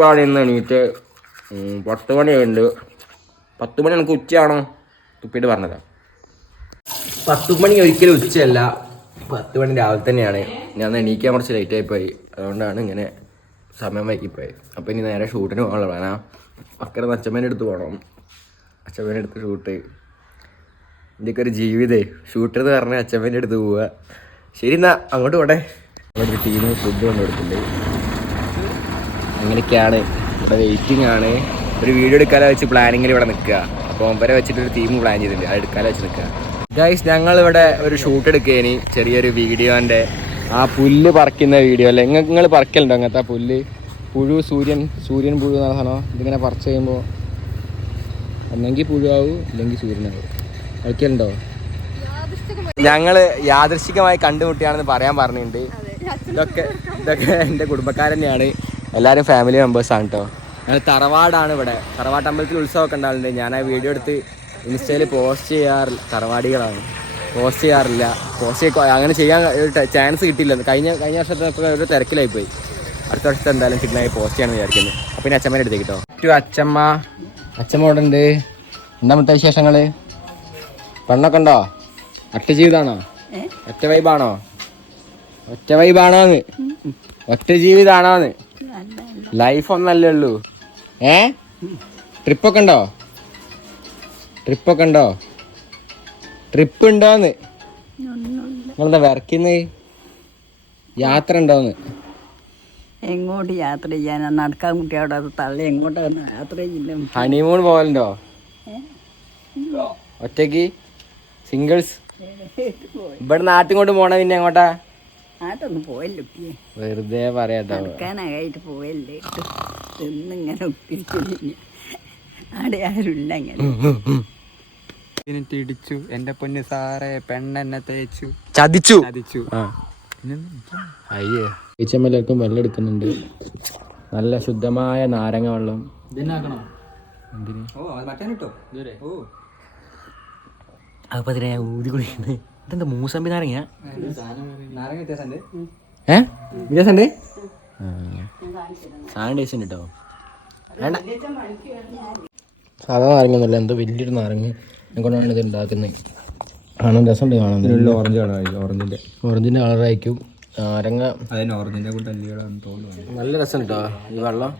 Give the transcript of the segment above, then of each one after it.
പാടെ ഇന്ന് എണീറ്റ്. പത്ത് മണിയുണ്ട്. പത്ത് മണി എനിക്ക് ഉച്ചയാണോ? തുപ്പിയിട്ട് പറഞ്ഞതാ. പത്ത് മണി ഒരിക്കലും ഉച്ചയല്ല. പത്ത് മണി രാവിലെ തന്നെയാണ്. ഞാൻ എണീക്കാൻ കുറച്ച് ലേറ്റ് ആയിപ്പോയി. അതുകൊണ്ടാണ് ഇങ്ങനെ സമയം വൈകിപ്പോയി. അപ്പോൾ ഇനി നേരെ ഷൂട്ടിന് പോകാനുള്ള പ്ലാനാ അക്കരെ അച്ഛമ്മേന്റെ അടുത്ത് പോകണം അച്ഛമ്മേന്റെ അടുത്ത് ഷൂട്ട് ഇതിന്റെ ഒരു ജീവിതേ. ഷൂട്ട് എന്ന് പറഞ്ഞാൽ അച്ഛമ്മേന്റെ അടുത്ത് പോവുക. ശരി എന്നാ അങ്ങോട്ട് പോട്ടെ. അവിടെ ഒരു ടീം ഫുഡ് കൊണ്ടു കൊടുത്തിട്ടുണ്ട് അങ്ങനെയൊക്കെയാണ്. ഇവിടെ വെയിറ്റിംഗ് ആണ്. ഒരു വീഡിയോ എടുക്കാതെ വെച്ച് പ്ലാനിങ്ങിൽ ഇവിടെ നിൽക്കുക. അപ്പോൾ അവരെ വെച്ചിട്ട് ഒരു തീം പ്ലാൻ ചെയ്തിട്ടുണ്ട്. അത് എടുക്കാതെ വെച്ച് നിൽക്കുക. ഗൈസ് ഞങ്ങളിവിടെ ഒരു ഷൂട്ട് എടുക്കുകയിനി ചെറിയൊരു വീഡിയോന്റെ ആ പുല്ല് പറിക്കുന്ന വീഡിയോ അല്ലേ? നിങ്ങൾ നിങ്ങൾ പറിക്കലുണ്ടോ അങ്ങനത്തെ ആ പുല്ല്? പുഴു സൂര്യൻ സൂര്യൻ പുഴു എന്ന സാധനം. ഇതിങ്ങനെ പറിച്ച് കഴിയുമ്പോൾ ഒന്നെങ്കിൽ പുഴുവാകും ഇല്ലെങ്കിൽ സൂര്യനാവും കളിക്കലുണ്ടോ ഞങ്ങൾ യാദൃശികമായി കണ്ടുമുട്ടിയാണെന്ന് പറയാൻ പറഞ്ഞിട്ടുണ്ട്. ഇതൊക്കെ ഇതൊക്കെ എന്റെ കുടുംബക്കാരൻ തന്നെയാണ് എല്ലാവരും ഫാമിലി മെമ്പേഴ്സാണ് കേട്ടോ ഞാൻ തറവാടാണ് ഇവിടെ. തറവാട്ട് അമ്പലത്തിൽ ഉത്സവമൊക്കെ ഉണ്ടാവുന്നുണ്ട് ഞാൻ ആ വീഡിയോ എടുത്ത് ഇൻസ്റ്റയിൽ പോസ്റ്റ് ചെയ്യാറില്ല തറവാടികളാണ്. പോസ്റ്റ് ചെയ്യാറില്ല. പോസ്റ്റ് ചെയ്യ അങ്ങനെ ചെയ്യാൻ ഒരു ചാൻസ് കിട്ടിയില്ല. കഴിഞ്ഞ കഴിഞ്ഞ വർഷത്തെ ഒരു തിരക്കിലായി പോയി. അടുത്ത വർഷത്തെ എന്തായാലും കിട്ടുന്നതായി പോസ്റ്റ് ചെയ്യാൻ വിചാരിക്കുന്നത് അപ്പം പിന്നെ അച്ഛമ്മേനെ എടുത്തേക്ക് കേട്ടോ ടു അച്ഛമ്മ. അച്ഛമ്മ ഇവിടെ ഉണ്ട്? എന്താ മറ്റേ വിശേഷങ്ങൾ പെണ്ണൊക്കെ ഉണ്ടോ? അട്ട ജീവിതാണോ? ഒറ്റ വൈബാണോ ഒറ്റ വൈബാണോന്ന് ഒറ്റ ജീവിതാണോന്ന്? ലൈഫ് ഒന്നല്ലേ ഉള്ളൂ. ഏ? ട്രിപ്പൊക്കെ ഉണ്ടോ? ട്രിപ്പൊക്കെ ഉണ്ടോ? ട്രിപ്പ് ഉണ്ടോന്ന്? നിങ്ങളെന്താ വിറക്കുന്നത് യാത്ര ഉണ്ടോന്ന്? എങ്ങോട്ട് യാത്ര ചെയ്യാനാ നടക്കാൻ കുട്ടി അവിടെ തള്ളി എങ്ങോട്ടാണ് യാത്ര ചെയ്യില്ല ഹണിമൂൺ പോകലുണ്ടോ ഒറ്റയ്ക്ക് സിംഗിൾസ് ഇവിടെ നാട്ടിൽ കൊണ്ട് പോണ പിന്നെ എങ്ങോട്ടാ? ആട്ടൊന്നും പോയല്ലോ വെറുതെ പറയാട്ടോ നടക്കാനായിട്ട് പോയല്ലേ എന്നിങ്ങനെ ഒപ്പിരിച്ചില്ല അവിടെ ആരുമില്ല അങ്ങനെ എന്നിട്ട് ഇടിച്ചു എന്റെ പൊന്ന് സാറേ പെണ്ണെന്നെ തേച്ചു. ചതിച്ചു. ചതിച്ചു. അയ്യേ. ചേച്ചമ്മലൊക്കെ വെള്ളം എടുക്കുന്നുണ്ട് നല്ല ശുദ്ധമായ നാരങ്ങ വെള്ളം. ഇതിനാക്കണോ എന്തിന്? ഓ അത് മറ്റേ കിട്ടോ? ഓ. അപ്പൊ അതിനെ ഊതി കുടിക്കുന്നത് ഇതെന്താ മൂസമ്പി നാരങ്ങ നാരങ്ങ വ്യത്യാസമുണ്ട് ഏ? വ്യത്യാസണ്ട് സാധനം ടേസ്റ്റ് ഉണ്ട് കേട്ടോ വേണ്ട. സാധാ നാരങ്ങ ഒന്നുമല്ല എന്തോ വലിയൊരു നാരങ്ങ കൊണ്ടാണ് ഇത് ഉണ്ടാക്കുന്നത്. കാണാൻ രസമുണ്ട് കാണാൻ. ഓറഞ്ച് കളർ ഓറഞ്ചിന്റെ ഓറഞ്ചിന്റെ കളറായിരിക്കും നാരങ്ങ. അതിന് ഓറഞ്ചിന്റെ കൂടെ തോന്നുന്നു. നല്ല രസം കേട്ടോ ഈ വെള്ളം.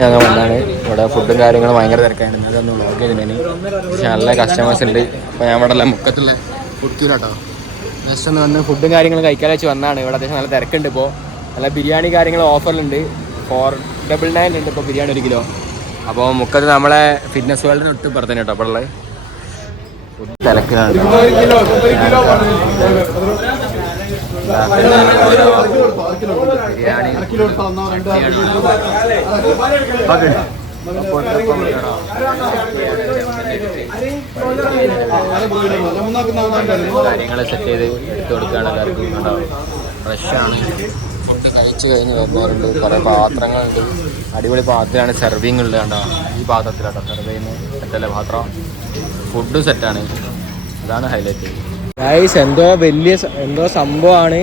ഞങ്ങൾ വന്നാണ് ഇവിടെ ഫുഡും കാര്യങ്ങളും ഭയങ്കര തിരക്കായിരുന്നു. അതൊന്ന് ബ്ലോക്ക് ചെയ്തിട്ടുണ്ടെങ്കിൽ പക്ഷെ നല്ല കസ്റ്റമേഴ്സ് ഉണ്ട്. അപ്പോൾ ഞാൻ ഇവിടെ എല്ലാം മുക്കത്തുള്ള ഫുഡ് ക്യൂലാട്ടോ ജസ്റ്റ് ഒന്ന് വന്ന് ഫുഡും കാര്യങ്ങളും കഴിക്കാൻ വെച്ച് വന്നാണ്. ഇവിടെ അത്യാവശ്യം നല്ല തിരക്കുണ്ട് ഇപ്പോൾ നല്ല ബിരിയാണി കാര്യങ്ങൾ ഓഫറിലുണ്ട് ഫോർ ഡബിൾ നയൻ ഉണ്ട് ഇപ്പോൾ ബിരിയാണി ഒരു കിലോ. അപ്പോൾ മുക്കത്ത് നമ്മളെ ഫിറ്റ്നസ് വേൾഡിന് ഒട്ടും പുറത്തന്നെ കേട്ടോ. അപ്പോൾ ഉള്ളത്. തിരക്കിലാണ്. ബിരിയാണി കാര്യങ്ങൾ സെറ്റ് ചെയ്ത് എടുത്തു കൊടുക്കുകയാണ് എല്ലാവർക്കും. ഉണ്ടാവും ഫ്രഷാണ് ഫുഡ് കഴിച്ചു കഴിഞ്ഞ് വരുന്നവരുണ്ട് കുറേ പാത്രങ്ങളുണ്ട്. അടിപൊളി പാത്രമാണ് സെർവിങ് ഉള്ളത് കണ്ടോ? ഈ പാത്രത്തിലാട്ടോ സെർവ് ചെയ്യുന്നത്. സെറ്റല്ലേ പാത്രം? ഫുഡും സെറ്റാണ് അതാണ് ഹൈലൈറ്റ് ഗൈസ് എന്തോ വലിയ എന്തോ സംഭവമാണ്.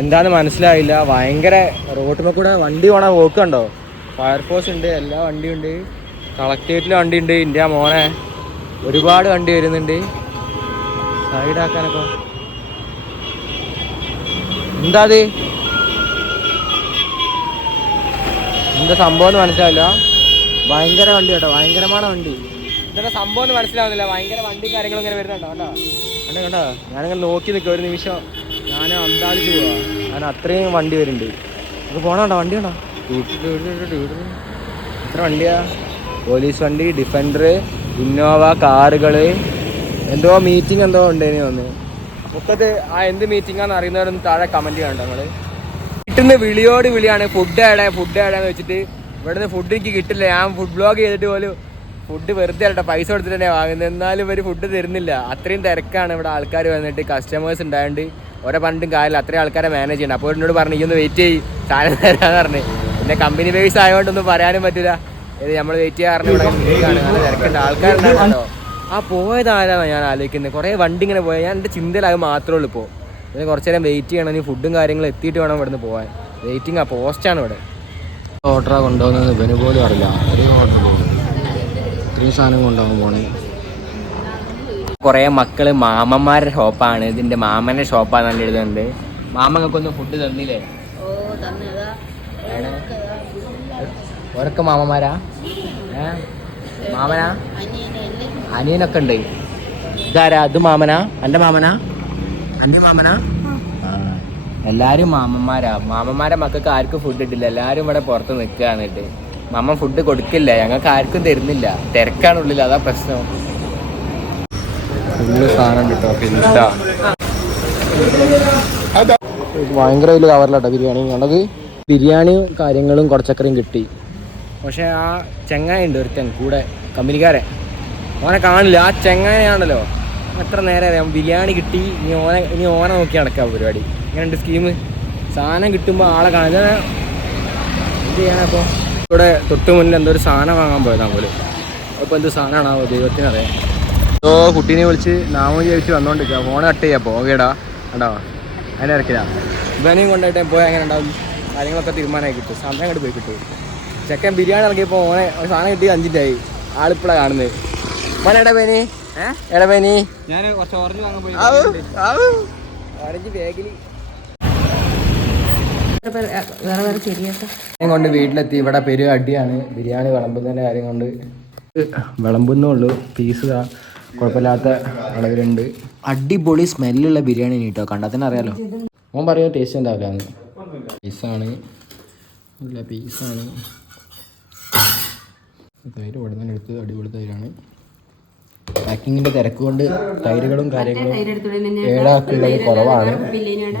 എന്താണെന്ന് മനസ്സിലായില്ല. ഭയങ്കര റോട്ടിൽ കൂടെ വണ്ടി പോണ പോക്ക് കണ്ടോ? ഫയർഫോഴ്സ് ഉണ്ട് എല്ലാ വണ്ടിയും ഉണ്ട് കളക്ടറേറ്റിലെ വണ്ടി ഉണ്ട് ഇന്ത്യ മോനെ. ഒരുപാട് വണ്ടി വരുന്നുണ്ട്. സൈഡാക്കാനൊക്കെ എന്താ അത്? എന്താ സംഭവം എന്ന് മനസ്സിലാവില്ല? ഭയങ്കര വണ്ടി കേട്ടോ ഭയങ്കരമാണ് വണ്ടി. എന്താ സംഭവം എന്ന് മനസ്സിലാവുന്നില്ല ഭയങ്കര വണ്ടി കാര്യങ്ങളും ഇങ്ങനെ വരുന്നുണ്ടോ കണ്ടോ? കണ്ടോ കണ്ടോ? ഞാനിങ്ങനെ നോക്കി നിൽക്കുക ഒരു നിമിഷം. ഞാൻ അന്താളിച്ച് പോവാ. ഞാൻ അത്രയും വണ്ടി വരുന്നുണ്ട്. ഇത് പോകണോ വണ്ടി ഉണ്ടോ എത്ര വണ്ടിയാ? പോലീസ് വണ്ടി ഡിഫൻഡർ ഇന്നോവ കാറുകൾ എന്തോ മീറ്റിംഗ് എന്തോ ഉണ്ടേന്ന് വന്ന് മുക്കത്ത് ആ എന്ത് മീറ്റിംഗാന്ന് അറിയുന്നവരൊന്ന് താഴെ കമന്റ് ചെയ്യണ്ട നിങ്ങൾ കിട്ടുന്ന വിളിയോട് വിളിയാണ്. ഫുഡ് ഏടെ ഫുഡ് ഏടാന്ന് വെച്ചിട്ട് ഇവിടുന്ന് ഫുഡ് എനിക്ക് കിട്ടില്ല. ഞാൻ ഫുഡ് ബ്ലോഗ് ചെയ്തിട്ട് പോലും ഫുഡ് വെറുതെ അല്ലട്ടോ പൈസ കൊടുത്തിട്ട് തന്നെ വാങ്ങുന്നത് എന്നാലും ഇവർ ഫുഡ് തരുന്നില്ല. അത്രയും തിരക്കാണ് ഇവിടെ ആൾക്കാർ വന്നിട്ട് കസ്റ്റമേഴ്സ് ഉണ്ടായതുകൊണ്ട് ഓരോ പണ്ടും കാര്യമില്ല. അത്രയും ആൾക്കാരെ മാനേജ് ചെയ്യണം. അപ്പോൾ എന്നോട് പറഞ്ഞു ഈ ഒന്ന് വെയിറ്റ് ചെയ്യും. സാധനം തരാന്ന് പറഞ്ഞു. പിന്നെ കമ്പനി ബേസ് ആയതുകൊണ്ടൊന്നും പറയാനും പറ്റില്ല ഇത് നമ്മൾ വെയിറ്റ് ചെയ്യാറുണ്ട് ഇവിടെ നിൽക്കുകയാണ് നല്ല തിരക്കുണ്ട് ആൾക്കാരുണ്ടായിരുന്നോ ആ പോയത് ആരാണ് ഞാൻ ആലോചിക്കുന്നത്? കുറേ വണ്ടി ഇങ്ങനെ പോയത് ഞാൻ എന്റെ ചിന്തയിൽ അത് മാത്രമേ ഉള്ളൂ ഇപ്പോൾ. പിന്നെ കുറച്ച് നേരം വെയിറ്റ് ചെയ്യണം. ഇനി ഫുഡും കാര്യങ്ങളും എത്തിയിട്ട് വേണം ഇവിടുന്ന് പോകാൻ. വെയിറ്റിംഗ് ആ പോസ്റ്റാണ് ഇവിടെ. ഓർഡറാ കൊണ്ടുപോകുന്നത് ഇവന് പോലും അറിയില്ല. ഒരു ഓർഡർ പോകും ഇത്രയും സാധനം കൊണ്ടുപോകാൻ പോണേ. കുറേ മക്കൾ മാമന്മാരുടെ ഷോപ്പാണ് ഇതിന്റെ മാമന്റെ ഷോപ്പാണ് നല്ല എഴുതുന്നുണ്ട് മാമങ്ങൾക്കൊന്നും ഫുഡ് തന്നില്ലേ? ഓ തന്നേതാ ഓരൊക്കെ മാമന്മാരാ? ഏ? മാമനാ? അനിയനൊക്കെ ഉണ്ട്. ഇതാരാ? അത് മാമനാ? എന്റെ മാമനാ? എന്റെ മാമനാ? ആ. എല്ലാരും മാമന്മാരാ. മാമന്മാരെ മക്കൾക്ക് ആർക്കും ഫുഡ് ഇട്ടില്ല. എല്ലാരും ഇവിടെ പുറത്ത് നിൽക്കുക എന്നിട്ട്. മാമൻ ഫുഡ് കൊടുക്കില്ല. ഞങ്ങൾക്ക് ആർക്കും തരുന്നില്ല. തിരക്കാണ് ഉള്ളിൽ. അതാ പ്രശ്നം. ഫുള്ള് സാധനം കിട്ടോ. പിസ്സ ഭയങ്കര വലിയ കവറിലാട്ടോ ബിരിയാണി. കണ്ടത് ബിരിയാണിയും കാര്യങ്ങളും കുറച്ചക്കറിയും കിട്ടി. പക്ഷെ ആ ചെങ്ങായ ഉണ്ട് ഒരുത്തൻ കൂടെ കമ്പനിക്കാരൻ. ഓനെ കാണില്ല. ആ ചെങ്ങായാണല്ലോ എത്ര നേരം അറിയാം. ബിരിയാണി കിട്ടി ഇനി ഓനെ ഇനി ഓനെ നോക്കി നടക്കാം പരിപാടി. ഇങ്ങനെയുണ്ട് സ്കീം സാധനം കിട്ടുമ്പോൾ ആളെ കാണില്ല എന്ത് ചെയ്യാനപ്പോൾ ഇവിടെ തൊട്ട് മുന്നിൽ എന്തോ ഒരു സാധനം വാങ്ങാൻ പോയതാണ് പോലെ അപ്പോൾ എന്ത് സാധനമാണോ ദൈവത്തിനറിയാം. ഓ കുട്ടീനെ വിളിച്ച് നാമം ചോദിച്ച് വന്നോണ്ടിരിക്കുക ഫോൺ കട്ട് ചെയ്യാം പോകേടാ. കണ്ടോ? അതിനെ ഇറക്കില്ല ഇവനെയും കൊണ്ടായിട്ട് പോയാൽ എങ്ങനെ ഉണ്ടാവും? കാര്യങ്ങളൊക്കെ തീരുമാനമായി കിട്ടും. സാധനം അങ്ങോട്ട് പോയി കിട്ടും. ചെക്കൻ ബിരിയാണി ഇറങ്ങിയപ്പോൾ ഓനെ ഒരു സാധനം കിട്ടി അഞ്ചിന്റെയായി ആളിപ്പോഴാണ് കാണുന്നത്. മോനെ ഇടവേനി ഇടവേനി ഞാൻ കുറച്ച് ഓറഞ്ച് വാങ്ങാൻ പോയി. ഓറഞ്ച് ബാഗിൽ കൊണ്ട് വീട്ടിലെത്തി. ഇവിടെ പെരു അടിയാണ്. ബിരിയാണി വിളമ്പുന്നതിന്റെ കാര്യം കൊണ്ട്. വിളമ്പുന്നുള്ളൂ പീസ് കുഴപ്പമില്ലാത്ത അളവിലുണ്ട്. അടിപൊളി സ്മെല്ലുള്ള ബിരിയാണി കേട്ടോ. കണ്ടാൽ തന്നെ അറിയാലോ. ഓൻ പറയുമോ ടേസ്റ്റ് ഉണ്ടാവില്ല പീസാണ്. നല്ല പീസാണ്. തൈര് ഇവിടെ നിന്ന് എടുത്ത് അടിപൊളി തൈരാണ്. പാക്കിങ്ങിന്റെ തിരക്ക് കൊണ്ട് തൈരുകളും കാര്യങ്ങളും ഏഴാക്കുള്ളത് കുറവാണ്.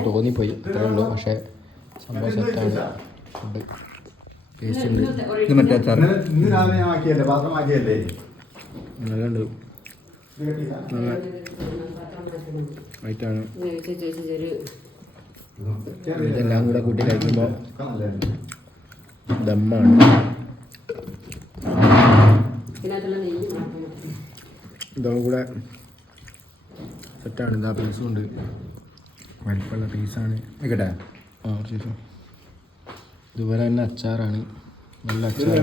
തോന്നിപ്പോയി. അത്രേ ഉള്ളൂ. പക്ഷേ സംഭവം സെറ്റാണ് ഫുഡ് ടേസ്റ്റ് ഉണ്ട്. ഇത് മറ്റേ അച്ചാർ നല്ല ആയിട്ടാണ് ഇതെല്ലാം കൂടെ കൂട്ടി കഴിക്കുമ്പോൾ ദമ്മാണ്. ഇതും കൂടെ സെറ്റാണ്. ഇതാ പീസും ഉണ്ട് വലിപ്പമുള്ള പീസാണ്. കേട്ടെ ആ ശരി. ഇതുപോലെ തന്നെ അച്ചാറാണ്. നല്ല അച്ചാർ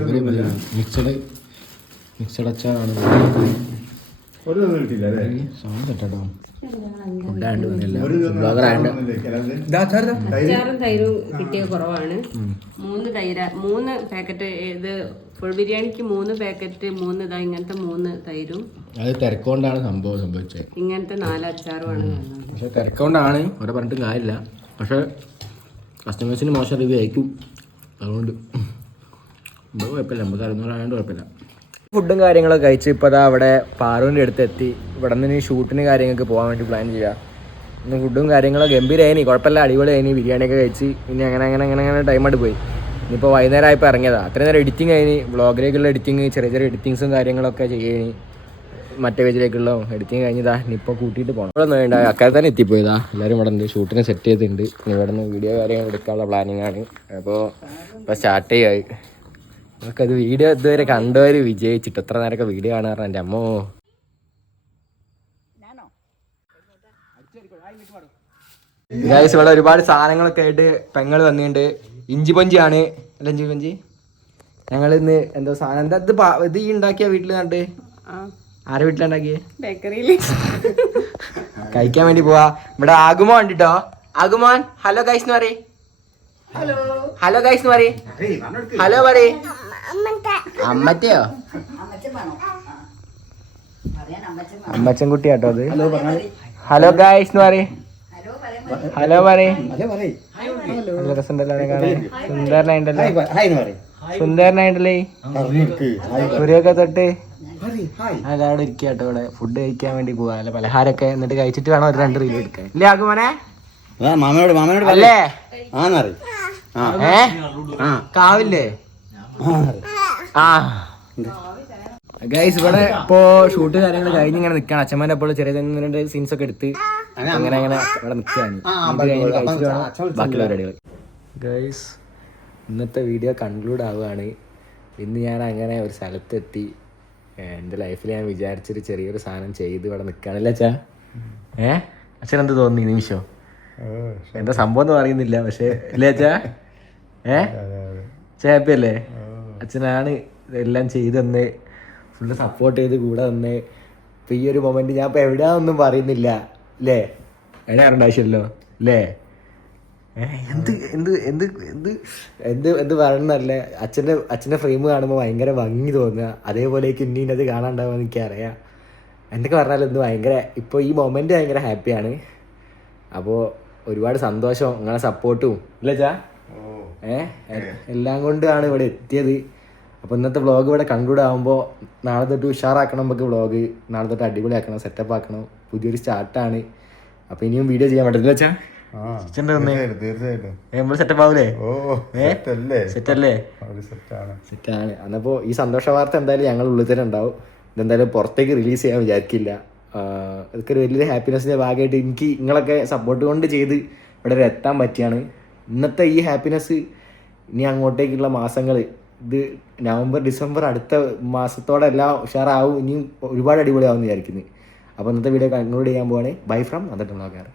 മിക്സഡ് മിക്സഡ് അച്ചാറാണ്. സാധനം സെറ്റാട്ടോ. ഫുഡാണ്ട്. അച്ചാറും തൈരും. കിട്ടിയ കുറവാണ്. മൂന്ന് തൈര മൂന്ന് പാക്കറ്റ് ഇത് ഫുൾ ബിരിയാണിക്ക് മൂന്ന് പാക്കറ്റ് മൂന്ന് ഇതാ ഇങ്ങനത്തെ മൂന്ന് തൈരും. അത് തിരക്കൊണ്ടാണ് സംഭവം സംഭവിച്ചത് ഇങ്ങനത്തെ നാല് അച്ചാറുമാണ് പക്ഷെ തിരക്കൊണ്ടാണ് അവരെ പറഞ്ഞിട്ട് കാര്യമില്ല. പക്ഷെ കസ്റ്റമേഴ്സിന് മോശം റിവ്യൂ അയക്കും അതുകൊണ്ട് കുഴപ്പമില്ല. നമുക്ക് അറിയുന്നവരായതുകൊണ്ട് കുഴപ്പമില്ല. ഫുഡും കാര്യങ്ങളൊക്കെ കഴിച്ച് ഇപ്പോൾ അതാ അവിടെ പാറുവിന്റെ അടുത്ത് എത്തി ഇവിടെ നിന്ന് ഷൂട്ടിന് കാര്യങ്ങൾക്ക് പോകാൻ വേണ്ടി പ്ലാൻ ചെയ്യാം. ഇന്ന് ഫുഡും കാര്യങ്ങളൊക്കെ ഗംഭീരമായിനി കുഴപ്പമില്ല അടിപൊളിയായിനി. ബിരിയാണിയൊക്കെ കഴിച്ച് ഇനി അങ്ങനെ അങ്ങനെ അങ്ങനെ അങ്ങനെ ടൈം ടൈമായിട്ട് പോയി. ഇനിയിപ്പോൾ വൈകുന്നേരം ആയപ്പോൾ ഇറങ്ങിയതാ. അത്രയും നേരം എഡിറ്റിംഗ് കഴിഞ്ഞ് വ്ളോഗിലേക്കുള്ള എഡിറ്റിംഗ് ചെറിയ ചെറിയ എഡിറ്റിങ്സും കാര്യങ്ങളൊക്കെ ചെയ്യണി മറ്റേ പേജിലേക്കുള്ള എഡിറ്റിംഗ് കഴിഞ്ഞതാ ഇനിയിപ്പോൾ കൂട്ടിയിട്ട് പോകണം ഇവിടെ വേണ്ട അക്കാലത്ത് തന്നെ എത്തിപ്പോയതാ. എല്ലാവരും ഇവിടെ ഉണ്ട് ഷൂട്ടിന് സെറ്റ് ചെയ്തിട്ടുണ്ട്. ഇവിടെ നിന്ന് വീഡിയോ കാര്യങ്ങൾ എടുക്കാനുള്ള പ്ലാനിങ് ആണ്. അപ്പോൾ ഇപ്പോൾ സ്റ്റാർട്ട് ചെയ്യായി. നമുക്കത് വീഡിയോ ഇതുവരെ കണ്ടവർ വിജയിച്ചിട്ട് എത്ര നേരമൊക്കെ വീഡിയോ കാണാറ് എന്റെ അമ്മോ. ഗൈസ് ഇവിടെ ഒരുപാട് സാധനങ്ങളൊക്കെ ആയിട്ട് പെങ്ങൾ വന്നിട്ടുണ്ട്. ഇഞ്ചി പഞ്ചിയാണ്. അല്ല ഇഞ്ചി പഞ്ചി? ഞങ്ങൾ ഇന്ന് എന്തോ സാധനം. എന്താ ഇത് ഇത് ഈ ഉണ്ടാക്കിയ വീട്ടിൽ കണ്ട്? ആരെ വീട്ടിലുണ്ടാക്കിയേ ബേക്കറിയിൽ കഴിക്കാൻ വേണ്ടി പോവാ. ഇവിടെ ആകുമോ ഉണ്ടിട്ടോ ആകുമോൻ ഹലോ ഗൈസ് എന്ന് പറയേ. ഹലോ ഗൈസ് എന്ന് പറയേ. ഹലോ പറയ്. അമ്മറ്റയോ അമ്മച്ചൻ കുട്ടിയാട്ടോ അത്. ഹലോ ഗായ്സ് എന്ന് പറയും. ഹലോ പറയും. നല്ല രസമുണ്ടല്ലോ കാണാൻ. സുന്ദരനായിട്ടല്ലേ? സുന്ദരനായിട്ടല്ലേ? കുരിയൊക്കെ തൊട്ട്. അതവിടെ ഇരിക്കട്ടോ കേട്ടോ ഇവിടെ. ഫുഡ് കഴിക്കാൻ വേണ്ടി പോവാ. അല്ല പലഹാരമൊക്കെ എന്നിട്ട് കഴിച്ചിട്ട് വേണം ഒരു രണ്ട് റീൽ എടുക്കാൻ. ഇല്ലേ ആക്കുമോനെ മാമനോട് മാമനോട് അല്ലേ? ആന്നറി കാവില്ലേ? ആ. ഗൈസ് ഇവിടെ ഇപ്പോ ഷൂട്ട് കാര്യങ്ങൾ കഴിഞ്ഞ് ഇങ്ങനെ നിൽക്കാണ് അച്ഛന്മാരെ അപ്പോൾ ചെറിയ രണ്ട് സീൻസ് ഒക്കെ എടുത്ത് അങ്ങനെ അങ്ങനെ ഇവിടെ നിൽക്കുകയാണ് ബാക്കിയുള്ള പരിപാടികൾ ഗൈസ് ഇന്നത്തെ വീഡിയോ കൺക്ലൂഡ് ആവുകയാണ്. ഇന്ന് ഞാൻ അങ്ങനെ ഒരു സ്ഥലത്തെത്തി. എന്റെ എന്റെ ലൈഫിൽ ഞാൻ വിചാരിച്ചൊരു ചെറിയൊരു സാധനം ചെയ്ത് ഇവിടെ നിൽക്കുകയാണല്ലേ അച്ഛാ? ഏ? അച്ഛൻ എന്ത് തോന്നി നിമിഷം? എന്താ സംഭവം എന്ന് പറയുന്നില്ല പക്ഷേ ഇല്ലേ അച്ഛാ? ഏ? ഹാപ്പി അല്ലേ? അച്ഛനാണ് ഇതെല്ലാം ചെയ്തെന്ന് തന്നെ ഫുള്ള് സപ്പോർട്ട് ചെയ്ത് കൂടെ തന്നെ. ഇപ്പൊ ഈ ഒരു മൊമെന്റ് ഞാൻ ഇപ്പൊ എവിടെയാണെന്നും പറയുന്നില്ല അല്ലേ എവിടെ അറിയേണ്ട അല്ലേ എന്ത് എന്ത് എന്ത് എന്ത് എന്ത് എന്ത് പറയണല്ലേ അച്ഛന്റെ അച്ഛന്റെ ഫ്രെയിം കാണുമ്പോൾ ഭയങ്കര ഭംഗി തോന്നുക. അതേപോലെ അത് കാണാണ്ടാവുക എനിക്കറിയാം. എന്തൊക്കെ പറഞ്ഞാലും എന്ത് ഭയങ്കര ഇപ്പോൾ ഈ മൊമെന്റ് ഭയങ്കര ഹാപ്പിയാണ് അപ്പോൾ ഒരുപാട് സന്തോഷം നിങ്ങളെ സപ്പോർട്ടും ഇല്ല ചാ എല്ലാം കൊണ്ടാണ് ഇവിടെ എത്തിയത്. അപ്പോൾ ഇന്നത്തെ വ്ളോഗ് ഇവിടെ കൺക്ലൂഡ് ആകുമ്പോൾ നാളെ തൊട്ട് ഉഷാറാക്കണം നമുക്ക് വ്ളോഗ് നാളെ തൊട്ട് അടിപൊളിയാക്കണം സെറ്റപ്പ് ആക്കണം. പുതിയൊരു സ്റ്റാർട്ടാണ് അപ്പോൾ ഇനിയും വീഡിയോ ചെയ്യാൻ പറ്റില്ല ഒരു സെറ്റാണ് സെറ്റാണ് ഈ സന്തോഷ വാർത്ത എന്തായാലും ഞങ്ങൾ ഉള്ളിൽ തന്നെ ഉണ്ടാവും. ഇതെന്തായാലും പുറത്തേക്ക് റിലീസ് ചെയ്യാൻ വിചാരിക്കില്ല. ഇതൊക്കെ ഒരു വലിയൊരു ഹാപ്പിനെസിന്റെ ഭാഗമായിട്ട് എനിക്ക് നിങ്ങളൊക്കെ സപ്പോർട്ട് കൊണ്ട് ചെയ്ത് ഇവിടെ വരെ എത്താൻ പറ്റിയാണ്. ഇന്നത്തെ ഈ ഹാപ്പിനെസ് ഇനി അങ്ങോട്ടേക്കുള്ള മാസങ്ങൾ ഇത് നവംബർ ഡിസംബർ അടുത്ത മാസത്തോടെ എല്ലാം ഉഷാറാവും. ഇനിയും ഒരുപാട് അടിപൊളിയാവും എന്ന് അപ്പോൾ ഇന്നത്തെ വീഡിയോ കൺക്ലൂഡ് ചെയ്യാൻ പോവാണ്. ബൈ ഫ്രം അതൊക്കെ നോക്കാറ്